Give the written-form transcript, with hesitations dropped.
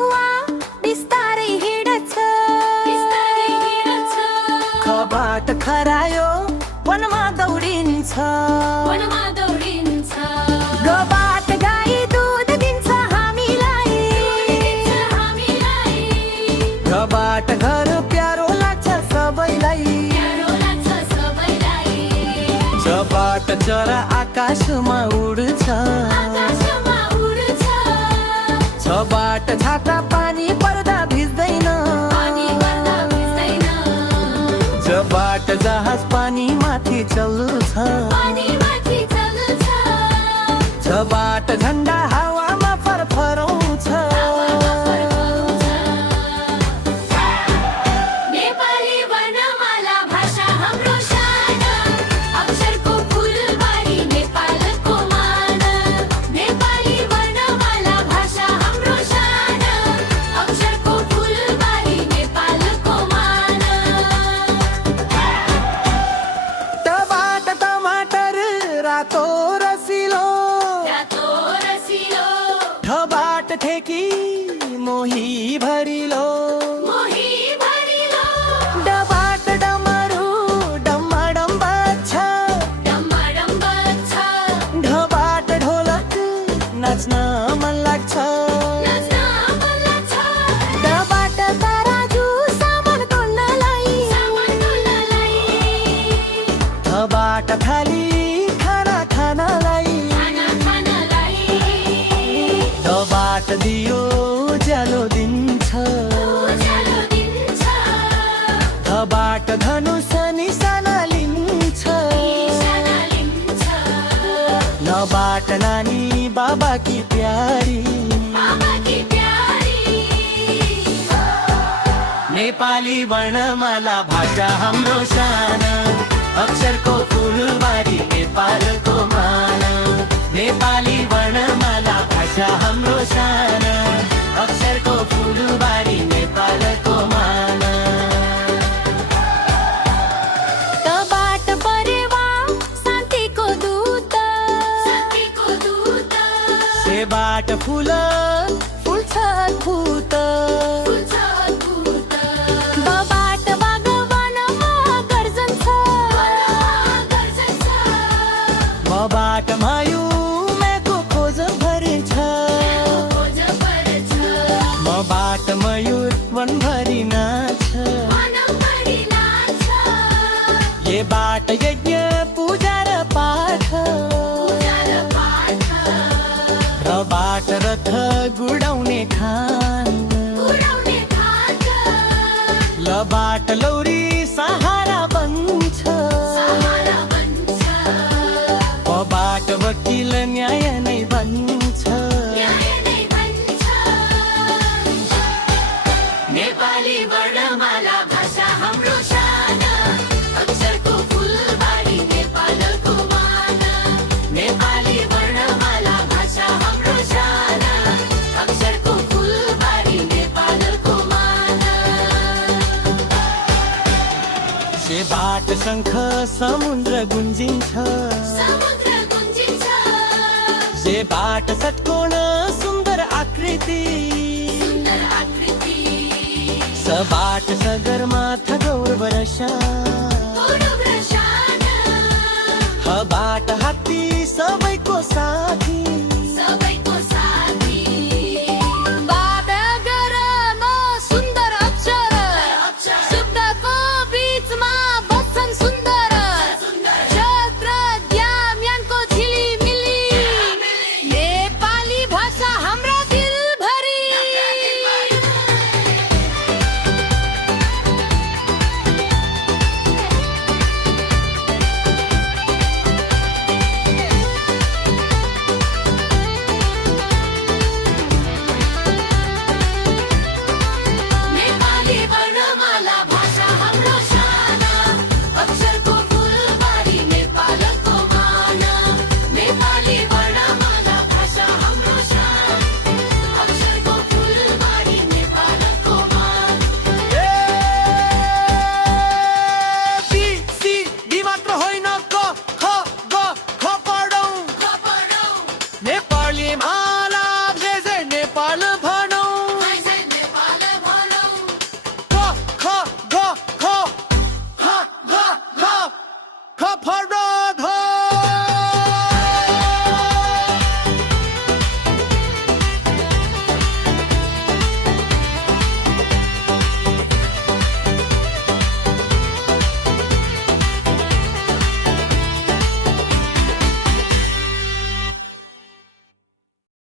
हुवा बिस्तारै हिँड्छ खबाट खरायो वनमा दौडिन्छ गबाट गाई दुध दिन्छ हामीलाई गबाट घर प्यारो लाग्छ सबैलाई जबाट चरा आकाशमा उड्छ छबाट छाता पानी पर्दा भिज्दैन जबाट जहाज पानी माथि चल्छ जबाट झन्डा हावामा फरफराउँछ नेपाली वर्णमाला भाषा हाम्रो शान अक्षरको फुलबारी नेपालको मान नेपाली वर्णमाला भाषा हाम्रो शान अक्षरको फुलबारी नेपालको मान टबाट टमाटर रातो रसिलो ठबाट ठेकी मोही भरिलो डबाट डमरू डम्माडम बज्छ ढबाट ढोलक नाच्न मन लाग्छ डबाट तराजु सामान तोल्नलाई ढबाट थाली खाना खानलाई ढबाट दियो ज्यालो दिन्छ ढबाट धनुष निशाना लिन्छ नबाट नानी बाबा की प्यारी नेपाली वर्णमाला भाषा हाम्रो शान अक्षरको फुलबारी नेपालको मान नेपाली वर्णमाला भाषा हाम्रो शान अक्षरको फुलबारी नेपालको मान तबाट परेवा शान्तिको दूत सेबाट फुल फुल्छ अद्भुत बबाट बागवानमा गर्जन्छ मबाट मायुमेको खोज भरिन्छ मबाट मयूर वनभरि नाच्छ येबाट यज्ञ पूजा र पाठ रबाट रथ गुडाउने खान लबाट लौरी सहारा बन्छ पबाट वकिल न्याय नै भन्छ नेपाली वर्णमाला भाषा हाम्रो शान अक्षरको फुलबारी नेपालको मान नेपाली वर्णमाला भाषा हाम्रो शान अक्षरको फुलबारी नेपालको मान सेबाट शङ्ख समुद्र गुन्जिन्छ सेबाट षट्कोण सुन्दर आकृति सबाट सगरमाथा गौर वर्षा